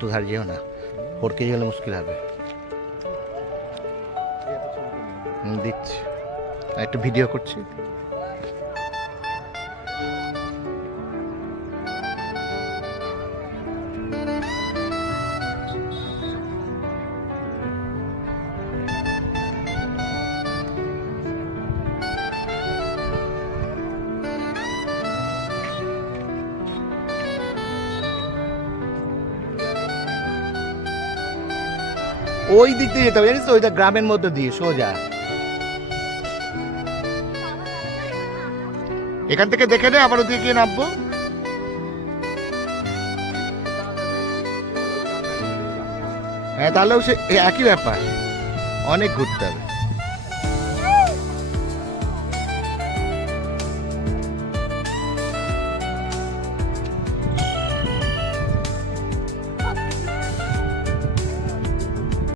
তো ধার যেও না, ফড়কে গেলে মুশকিল হবে। দিচ্ছি, একটু ভিডিও করছি। ওই দিক দিয়ে যেতে হবে, জানিস তো, ওইটা গ্রামের মধ্যে দিয়ে সোজা। এখান থেকে দেখে নে, আবার ওদিকে গিয়ে নামবো। হ্যাঁ, তাহলেও সে একই ব্যাপার, অনেক ঘুরতে হবে।